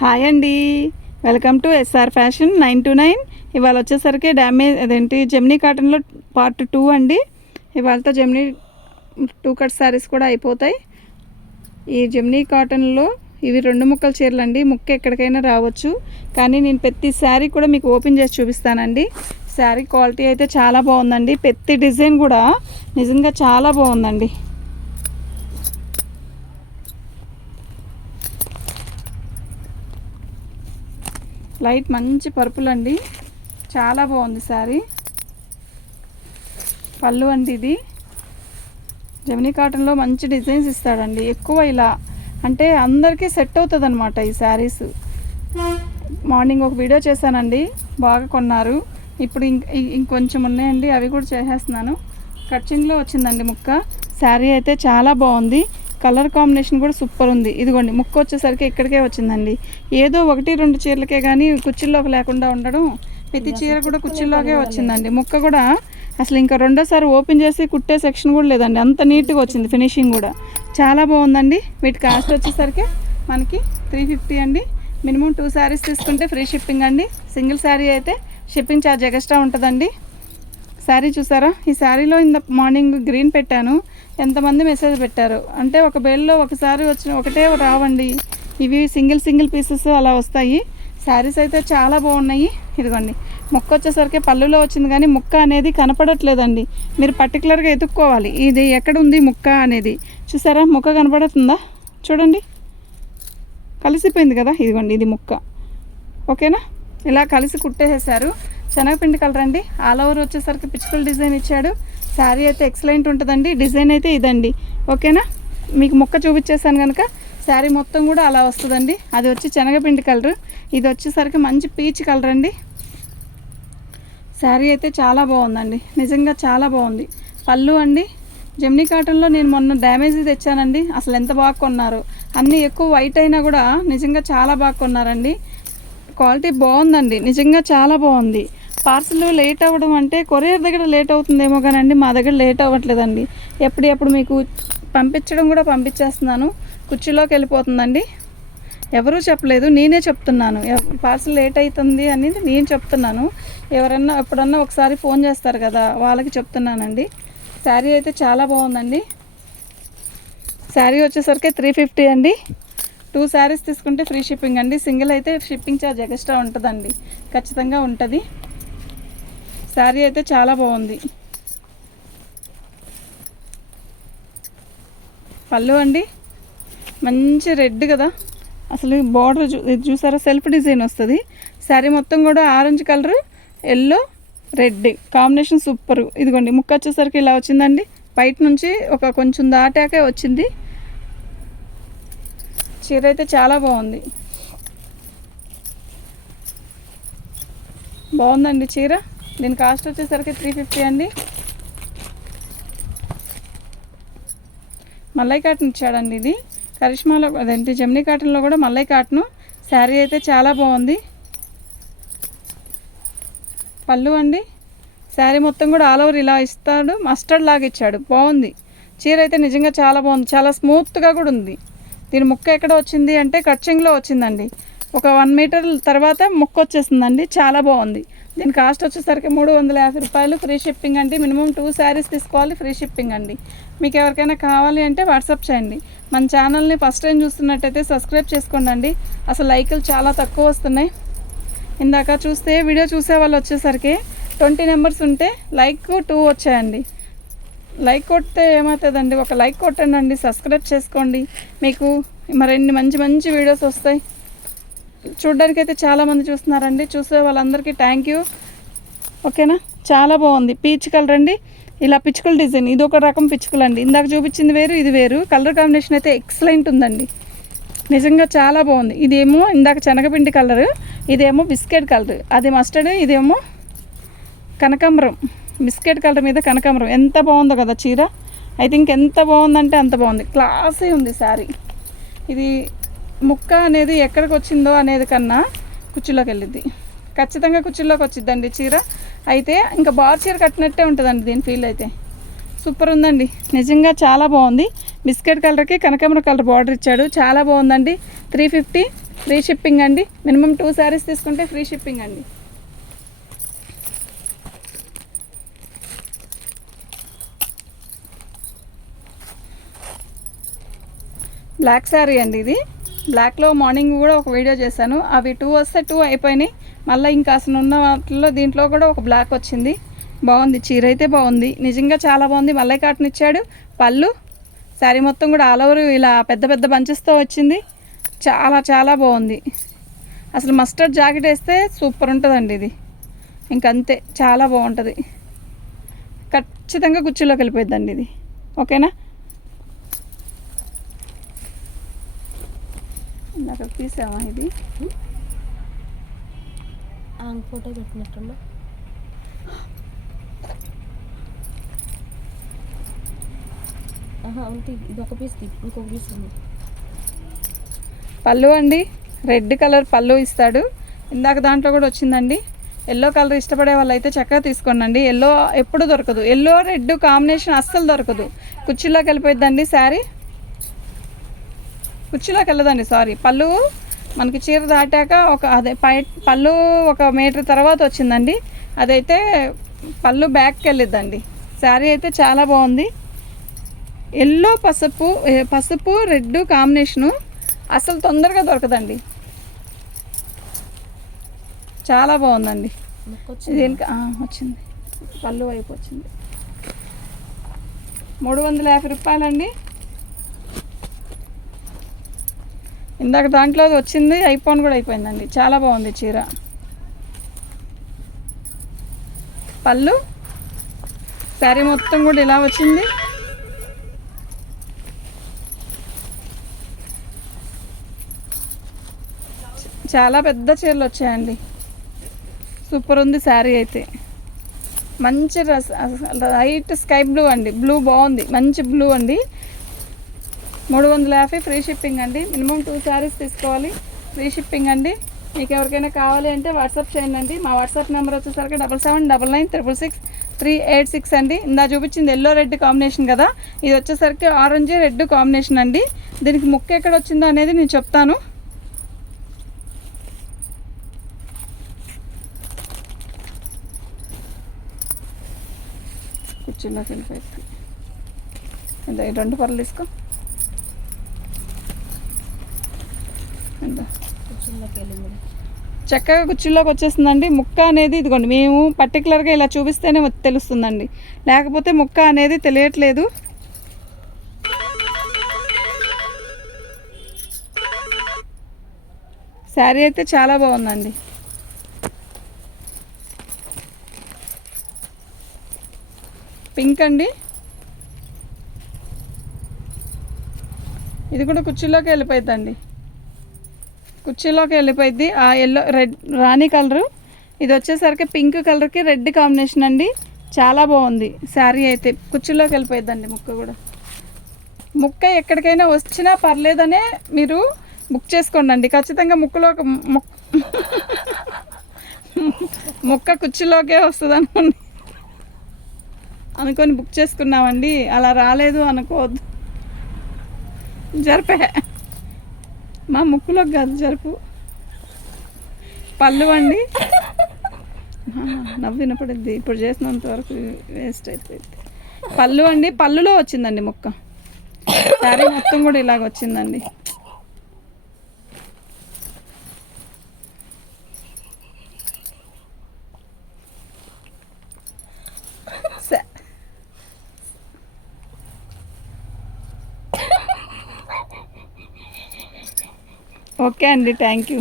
Hi అండి, welcome to SR fashion 929. ఇవాళ వచ్చేసరికి జెమినీ కాటన్లో పార్ట్ 2 అండి. ఇవాళతో జెమినీ 2 కట్ శారీస్ కూడా అయిపోతాయి. ఈ జెమినీ కాటన్లో ఇవి 2 ముక్కల చీరలు అండి. ముక్క ఎక్కడికైనా రావచ్చు, కానీ నేను ప్రతి శారీ కూడా మీకు ఓపెన్ చేసి చూపిస్తానండి. శారీ క్వాలిటీ అయితే చాలా బాగుందండి. ప్రతి డిజైన్ కూడా నిజంగా చాలా బాగుందండి. లైట్ మంచి పర్పుల్ అండి, చాలా బాగుంది శారీ. పళ్ళు అండి, ఇది జెమినీ కాటన్లో మంచి డిజైన్స్ ఇస్తాడండి. ఎక్కువ ఇలా అంటే అందరికీ సెట్ అవుతుంది అనమాట ఈ శారీస్. మార్నింగ్ ఒక వీడియో చేశానండి, బాగా కొన్నారు. ఇప్పుడు ఇంకొంచెం ఉన్నాయండి, అవి కూడా చేసేస్తున్నాను. కట్చింగ్లో వచ్చిందండి ముక్క. శారీ అయితే చాలా బాగుంది. కలర్ కాంబినేషన్ కూడా సూపర్ ఉంది. ఇదిగోండి, ముక్క వచ్చేసరికి ఇక్కడికే వచ్చిందండి. ఏదో 1-2 చీరలకే కానీ కుచ్చిల్లోకి లేకుండా ఉండడం, ప్రతి చీర కూడా కుచ్చిల్లోకే వచ్చిందండి. ముక్క కూడా అసలు ఇంకా రెండోసారి ఓపెన్ చేసి కుట్టే సెక్షన్ కూడా లేదండి, అంత నీట్గా వచ్చింది. ఫినిషింగ్ కూడా చాలా బాగుందండి. వీటి కాస్ట్ వచ్చేసరికి మనకి 350 అండి. మినిమం 2 శారీస్ తీసుకుంటే ఫ్రీ షిప్పింగ్ అండి. సింగిల్ శారీ అయితే షిప్పింగ్ ఛార్జ్ ఎక్స్ట్రా ఉంటుందండి. శారీ చూసారా? ఈ శారీలో మార్నింగ్ గ్రీన్ పెట్టాను, ఎంతమంది మెసేజ్ పెట్టారు అంటే ఒక బేల్లో ఒకసారి వచ్చిన ఒకటే రావండి, ఇవి సింగిల్ పీసెస్ అలా వస్తాయి. శారీస్ అయితే చాలా బాగున్నాయి. ఇదిగోండి, ముక్క వచ్చేసరికి పళ్ళులో వచ్చింది, కానీ ముక్క అనేది కనపడట్లేదండి. మీరు పర్టికులర్గా ఎత్తుక్కోవాలి ఇది ఎక్కడ ఉంది ముక్క అనేది. చూసారా? ముక్క కనపడుతుందా? చూడండి, కలిసిపోయింది కదా. ఇదిగోండి, ఇది ముక్క. ఓకేనా? ఇలా కలిసి కుట్టేసేసారు. శనగపిండి కలర్ అండి. ఆల్ ఓవర్ వచ్చేసరికి పిచ్చుకల డిజైన్ ఇచ్చాడు. శారీ అయితే ఎక్సలెంట్ ఉంటుందండి. డిజైన్ అయితే ఇదండి. ఓకేనా? మీకు ముక్క చూపించేసాను కనుక శారీ మొత్తం కూడా అలా వస్తుందండి. అది వచ్చి శనగపిండి కలర్, ఇది వచ్చేసరికి మంచి పీచ్ కలర్ అండి. శారీ అయితే చాలా బాగుందండి, నిజంగా చాలా బాగుంది. పళ్ళు అండి, జెమినీ కాటన్లో నేను మొన్న డ్యామేజ్ తెచ్చానండి. అసలు ఎంత బాగా కొన్నారు. అన్నీ ఎక్కువ వైట్ అయినా కూడా నిజంగా చాలా బాగా కొన్నారండి. క్వాలిటీ బాగుందండి, నిజంగా చాలా బాగుంది. పార్సల్ లేట్ అవ్వడం అంటే కొరియర్ దగ్గర లేట్ అవుతుందేమో కానండి, మా దగ్గర లేట్ అవ్వట్లేదండి. ఎప్పుడు మీకు పంపించడం కూడా పంపించేస్తున్నాను. కుర్చీలోకి వెళ్ళిపోతుందండి. ఎవరూ చెప్పలేదు, నేనే చెప్తున్నాను. పార్సల్ లేట్ అవుతుంది అనేది నేను చెప్తున్నాను. ఎవరన్నా ఎప్పుడన్నా ఒకసారి ఫోన్ చేస్తారు కదా, వాళ్ళకి చెప్తున్నానండి. శారీ అయితే చాలా బాగుందండి. శారీ వచ్చేసరికి 350 అండి. 2 శారీస్ తీసుకుంటే ఫ్రీ షిప్పింగ్ అండి. సింగిల్ అయితే షిప్పింగ్ ఛార్జ్ ఎక్స్ట్రా ఉంటుందండి, ఖచ్చితంగా ఉంటుంది. శారీ అయితే చాలా బాగుంది. పళ్ళు అండి, మంచి రెడ్ కదా. అసలు బార్డర్ ఇది చూసారా? సెల్ఫ్ డిజైన్ వస్తుంది. శారీ మొత్తం కూడా orange colour, yellow, red combination super. ఇదిగోండి, ముక్క వచ్చేసరికి ఇలా వచ్చిందండి. బయట నుంచి ఒక కొంచెం దాటాకే వచ్చింది. చీర అయితే చాలా బాగుంది. బాగుందండి చీర. దీని కాస్ట్ వచ్చేసరికి 350 అండి. మల్లై కాటన్ ఇచ్చాడండి. ఇది కరిష్మాలో అదేంటి జెమినీ కాటన్లో కూడా మల్లై కాటను. శారీ అయితే చాలా బాగుంది. పళ్ళు అండి, శారీ మొత్తం కూడా ఆల్ ఓవర్ ఇలా ఇస్తాడు, మస్టర్డ్ లాగా ఇచ్చాడు. బాగుంది చీర అయితే, నిజంగా చాలా బాగుంది. చాలా స్మూత్గా కూడా ఉంది. దీని ముక్క ఎక్కడ వచ్చింది అంటే కట్చింగ్లో వచ్చిందండి. ఒక 1 మీటర్ తర్వాత ముక్క వచ్చేసిందండి. చాలా బాగుంది. దీని కాస్ట్ వచ్చేసరికి 350 రూపాయలు. ఫ్రీ షిప్పింగ్ అండి. మినిమం 2 శారీస్ తీసుకోవాలి, ఫ్రీ షిప్పింగ్ అండి. మీకు ఎవరికైనా కావాలి అంటే వాట్సాప్ చేయండి. మన ఛానల్ని ఫస్ట్ టైం చూస్తున్నట్టయితే సబ్స్క్రైబ్ చేసుకోండి అండి. అసలు లైకులు చాలా తక్కువ వస్తున్నాయి. ఇందాక చూస్తే వీడియో చూసే వాళ్ళు వచ్చేసరికి 20 నెంబర్స్ ఉంటే లైక్ 2 వచ్చాయండి. లైక్ కొడితే ఏమవుతుందండి? ఒక లైక్ కొట్టండి, సబ్స్క్రైబ్ చేసుకోండి. మీకు మరిన్ని మంచి వీడియోస్ వస్తాయి. చూడ్డానికి అయితే చాలామంది చూస్తున్నారండి. చూసే వాళ్ళందరికీ థ్యాంక్ యూ. ఓకేనా? చాలా బాగుంది. పీచ్ కలర్ అండి, ఇలా పిచ్చుకల డిజైన్. ఇది ఒక రకం పిచ్చుకలు అండి. ఇందాక చూపించింది వేరు, ఇది వేరు. కలర్ కాంబినేషన్ అయితే ఎక్సలెంట్ ఉందండి, నిజంగా చాలా బాగుంది. ఇదేమో ఇందాక శనగపిండి కలర్, ఇదేమో బిస్కెట్ కలర్, అది మస్టర్డ్, ఇదేమో కనకాంబరం. బిస్కెట్ కలర్ మీద కనకాంబరం. ఎంత బాగుందో కదా చీర. ఐ థింక్ ఎంత బాగుందంటే అంత బాగుంది. క్లాసీ ఉంది శారీ. ఇది ముక్క అనేది ఎక్కడికి వచ్చిందో అనేది కన్నా కుర్చీలోకి వెళ్ళిద్ది, ఖచ్చితంగా కుర్చీలోకి వచ్చిద్దండి చీర. అయితే ఇంకా బార్ చీర కట్టినట్టే ఉంటుందండి దీని ఫీల్ అయితే. సూపర్ ఉందండి, నిజంగా చాలా బాగుంది. బిస్కెట్ కలర్కి కనకాంబరం కలర్ బార్డర్ ఇచ్చాడు, చాలా బాగుందండి. 350 ఫ్రీ షిప్పింగ్ అండి. మినిమం 2 శారీస్ తీసుకుంటే ఫ్రీ షిప్పింగ్ అండి. బ్లాక్ శారీ అండి ఇది. బ్లాక్లో మార్నింగ్ కూడా ఒక వీడియో చేశాను. అవి 2 వస్తే 2 అయిపోయినాయి. మళ్ళీ ఇంకా అసలు ఉన్న వాటిలో దీంట్లో కూడా ఒక బ్లాక్ వచ్చింది. బాగుంది, చీర అయితే బాగుంది, నిజంగా చాలా బాగుంది. మల్లై కాటన్ ఇచ్చాడు. పళ్ళు శారీ మొత్తం కూడా ఆల్ ఓవర్ ఇలా పెద్ద పెద్ద బంచెస్తో వచ్చింది. చాలా చాలా బాగుంది. అసలు మస్టర్డ్ జాకెట్ వేస్తే సూపర్ ఉంటుందండి ఇది. ఇంకంతే, చాలా బాగుంటుంది. ఖచ్చితంగా కుర్చీలోకి వెళ్ళిపోద్దండి ఇది. ఓకేనా? నాకు తీసామా ఇది? ఫోటో పెట్టినట్టున్నా. అంతే, ఇది ఒక పీస్, ఇంకొక పీస్ ఉంది. పళ్ళు అండి, రెడ్ కలర్ పళ్ళు ఇస్తాడు. ఇందాక దాంట్లో కూడా వచ్చిందండి. ఎల్లో కలర్ ఇష్టపడే వాళ్ళు అయితే చక్కగా తీసుకోండి. ఎల్లో ఎప్పుడు దొరకదు. ఎల్లో రెడ్ కాంబినేషన్ అస్సలు దొరకదు. కుర్చీలోకి వెళ్ళిపోద్దండి శారీ. కుర్చీలోకి వెళ్ళదండి, సారీ. పళ్ళు మనకి చీర దాటాక అదే పళ్ళు 1 మీటర్ తర్వాత వచ్చిందండి. అదైతే పళ్ళు బ్యాక్కి వెళ్ళిద్దండి. శారీ అయితే చాలా బాగుంది. ఎల్లో పసుపు రెడ్ కాంబినేషను అసలు తొందరగా దొరకదండి. చాలా బాగుందండి. దీనికి వచ్చింది, పళ్ళు వైపు వచ్చింది. 350 రూపాయలండి. ఇందాక దాంట్లో వచ్చింది, అయిపోన్ కూడా అయిపోయిందండి. చాలా బాగుంది చీర. పళ్ళు శారీ మొత్తం కూడా ఇలా వచ్చింది. చాలా పెద్ద చీరలు వచ్చాయండి. సూపర్ ఉంది శారీ అయితే. మంచి లైట్ స్కై బ్లూ అండి. బ్లూ బాగుంది, మంచి బ్లూ అండి. 350 ఫ్రీ షిప్పింగ్ అండి. మినిమం 2 శారీస్ తీసుకోవాలి, ఫ్రీ షిప్పింగ్ అండి. మీకు ఎవరికైనా కావాలి అంటే వాట్సాప్ చేయండి. మా వాట్సాప్ నెంబర్ వచ్చేసరికి 7799966386 అండి. ఇందా చూపించింది ఎల్లో రెడ్ కాంబినేషన్ కదా, ఇది వచ్చేసరికి ఆరెంజ్ రెడ్ కాంబినేషన్ అండి. దీనికి ముక్క ఎక్కడ వచ్చిందో అనేది నేను చెప్తాను. కుర్చీలోకి వెళ్ళిపోయింది. ఈ 2 పర్లు తీసుకో. చక్కగా కుర్చీలోకి వచ్చేస్తుందండి. ముక్క అనేది ఇదిగోండి, మేము పర్టికులర్గా ఇలా చూపిస్తేనే తెలుస్తుందండి, లేకపోతే ముక్క అనేది తెలియట్లేదు. శారీ అయితే చాలా బాగుందండి. పింక్ అండి. ఇది కూడా కుర్చీలోకి వెళ్ళిపోద్దండి. కుర్చీలోకి వెళ్ళిపోయింది. ఆ ఎల్లో రెడ్ రాణి కలరు, ఇది వచ్చేసరికి పింక్ కలర్కి రెడ్ కాంబినేషన్ అండి. చాలా బాగుంది శారీ అయితే. కుర్చీలోకి వెళ్ళిపోయిద్దండి. ముక్క కూడా, ముక్క ఎక్కడికైనా వచ్చినా పర్లేదనే మీరు బుక్ చేసుకోండి. ఖచ్చితంగా ముక్క కుర్చీలోకే వస్తుంది అనుకొని బుక్ చేసుకున్నామండి. అలా రాలేదు అనుకోవద్దు. జరిపే మా ముక్కులోకి కాదు, జరుపు. పళ్ళు అండి, నవ్వు వినపడింది. ఇప్పుడు చేసినంత వరకు వేస్ట్ అయిపోయింది. పళ్ళు అండి, పళ్ళులో వచ్చిందండి ముక్క. శారీ మొత్తం కూడా ఇలాగ వచ్చిందండి. ఓకే అండి, థ్యాంక్ యూ.